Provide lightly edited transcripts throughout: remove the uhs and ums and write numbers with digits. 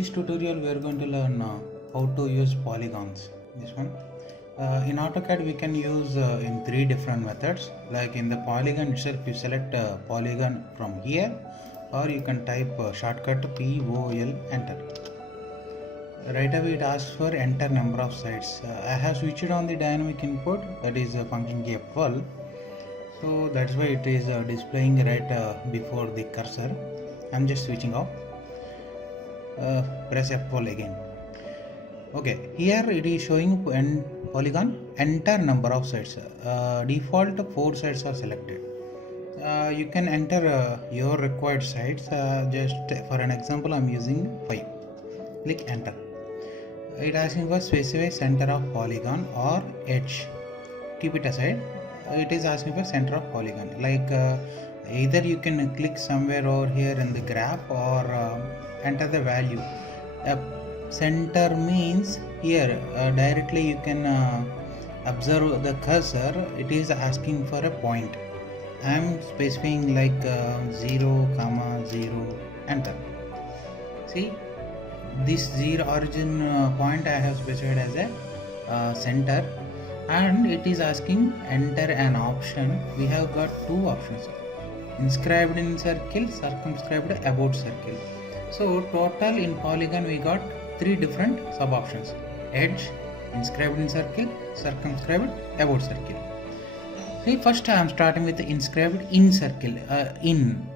this tutorial we are going to learn how to use polygons. This one in AutoCAD we can use in three different methods. Like in the polygon itself, you select polygon from here, or you can type shortcut POL, enter. Right away it asks for enter number of sides. I have switched on the dynamic input, that is function key F12, so that's why it is displaying right before the cursor. I'm just switching off. Press F12 again. Okay, here it is showing polygon enter number of sides. Default 4 sides are selected. You can enter your required sides. Just for an example, I'm using 5. Click enter. It asking for specify center of polygon or edge. Keep it aside. It is asking for center of polygon. Like either you can click somewhere over here in the graph or enter the value. Center means here directly you can observe the cursor. It is asking for a point. I am specifying like 0, 0, enter. See, this 0 origin point I have specified as a center, and it is asking enter an option. We have got two options: inscribed in circle, circumscribed about circle. So total in polygon we got 3 different sub options: edge, inscribed in circle, circumscribed about circle. See, first I am starting with the inscribed in circle, in.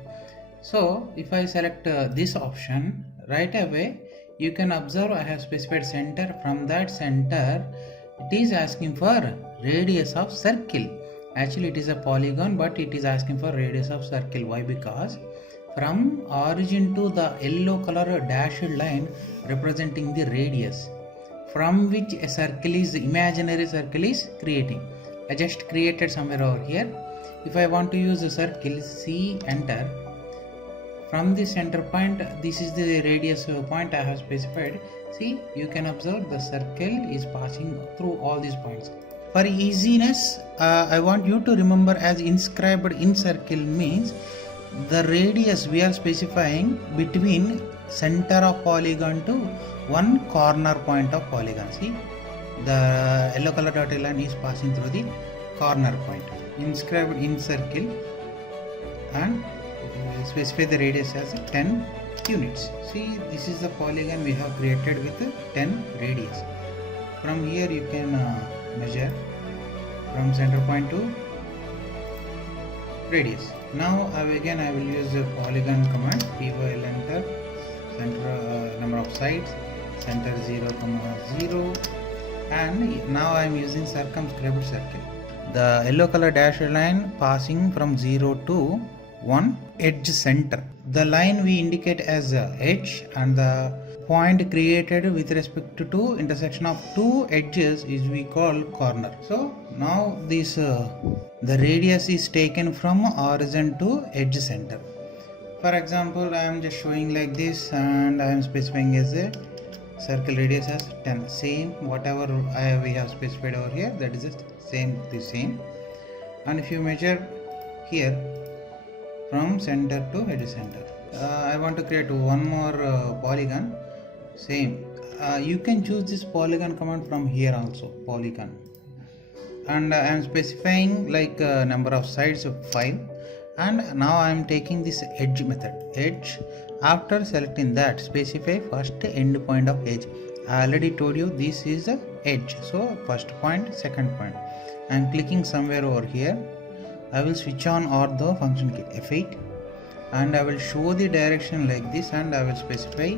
So if I select this option, right away you can observe I have specified center. From that center it is asking for radius of circle. Actually it is a polygon, but it is asking for radius of circle. Why? Because from origin to the yellow color dashed line representing the radius from which a circle is, imaginary circle is creating. I just created somewhere over here. If I want to use a circle, C, enter. From the center point, this is the radius point I have specified. See, you can observe the circle is passing through all these points. For easiness, I want you to remember as inscribed in circle means the radius we are specifying between center of polygon to one corner point of polygon. See, the yellow color dotted line is passing through the corner point. Inscribed in circle, and specify the radius as 10 units. See, this is the polygon we have created with 10 radius. From here you can measure from center point to radius. Now I will use the polygon command, POL, enter, center number of sides, center 0, 0, and now I am using circumscribed circle. The yellow color dashed line passing from 0 to 1 edge center. The line we indicate as edge, and the point created with respect to intersection of two edges is we call corner. So now this the radius is taken from origin to edge center. For example, I am just showing like this, and I am specifying as a circle radius as 10. Same whatever we have specified over here, that is just the same. And if you measure here from center to edge center, I want to create one more polygon. Same, you can choose this polygon command from here also, polygon, and I am specifying like number of sides of 5, and now I am taking this edge method. Edge, after selecting that, specify first end point of edge. I already told you this is the edge, so first point, second point. I am clicking somewhere over here. I will switch on ortho function key F8, and I will show the direction like this, and I will specify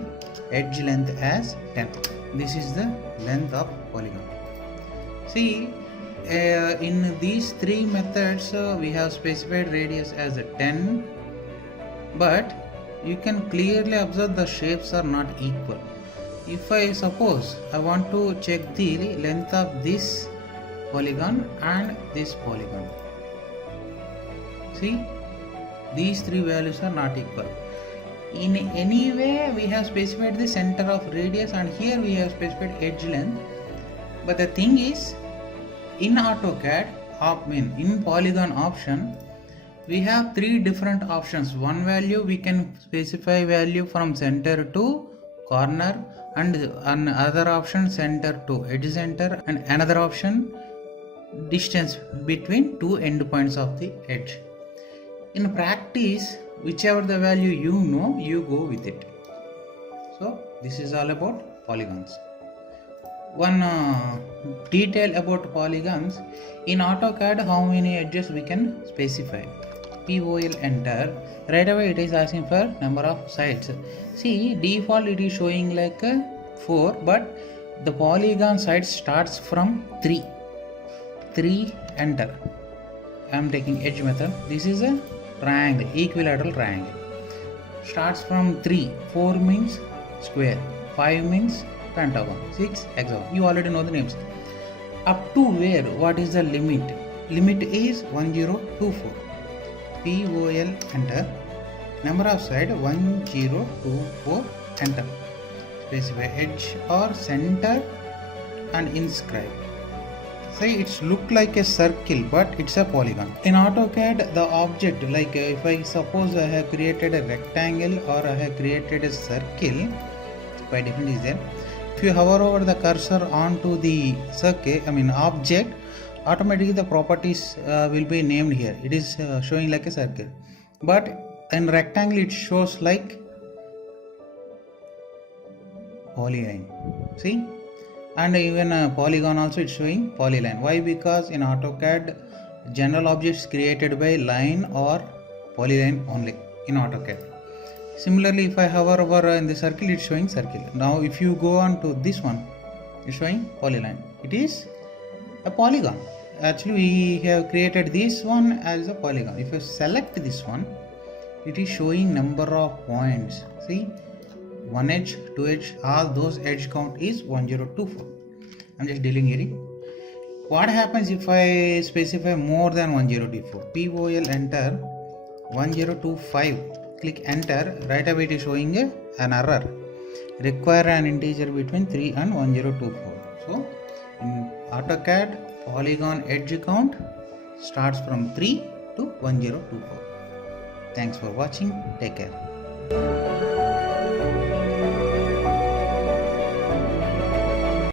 edge length as 10. This is the length of polygon. See, in these 3 methods we have specified radius as 10, but you can clearly observe the shapes are not equal. If I suppose I want to check the length of this polygon and this polygon, see, these 3 values are not equal. In any way we have specified the center of radius, and here we have specified edge length. But the thing is, in AutoCAD, in polygon option, we have 3 different options. One value we can specify value from center to corner, and another option center to edge center, and another option distance between two endpoints of the edge. In practice, whichever the value you know, you go with it. So this is all about polygons. One detail about polygons: in AutoCAD, how many edges we can specify. POL enter, right away it is asking for number of sides. See, default it is showing like 4, but the polygon sides starts from 3. Enter. I am taking edge method. This is a triangle, equilateral triangle. Starts from 3. 4 means square, 5 means pentagon, 6 hexagon. You already know the names. Up to where? What is the limit? Limit is 1024. POL enter. Number of side 1024 enter. Specify edge or center and inscribe. Say it's look like a circle, but it's a polygon. In AutoCAD, the object, like if I suppose I have created a rectangle or I have created a circle, by default is there. If you hover over the cursor onto the circle, object, automatically the properties will be named here. It is showing like a circle, but in rectangle it shows like polyline. See, and even a polygon also it's showing polyline. Why? Because in AutoCAD, general objects created by line or polyline only in AutoCAD. Similarly, if I hover over in the circle, it's showing circle. Now if you go on to this one, it's showing polyline. It is a polygon. Actually, we have created this one as a polygon. If I select this one, it is showing number of points. See, 1 edge, 2 edge, all those edge count is 1024. I'm just deleting. What happens if I specify more than 1024? POL enter 1025. Click enter. Right away it is showing an error. Require an integer between 3 and 1024. So in AutoCAD, polygon edge count starts from 3 to 1024. Thanks for watching. Take care.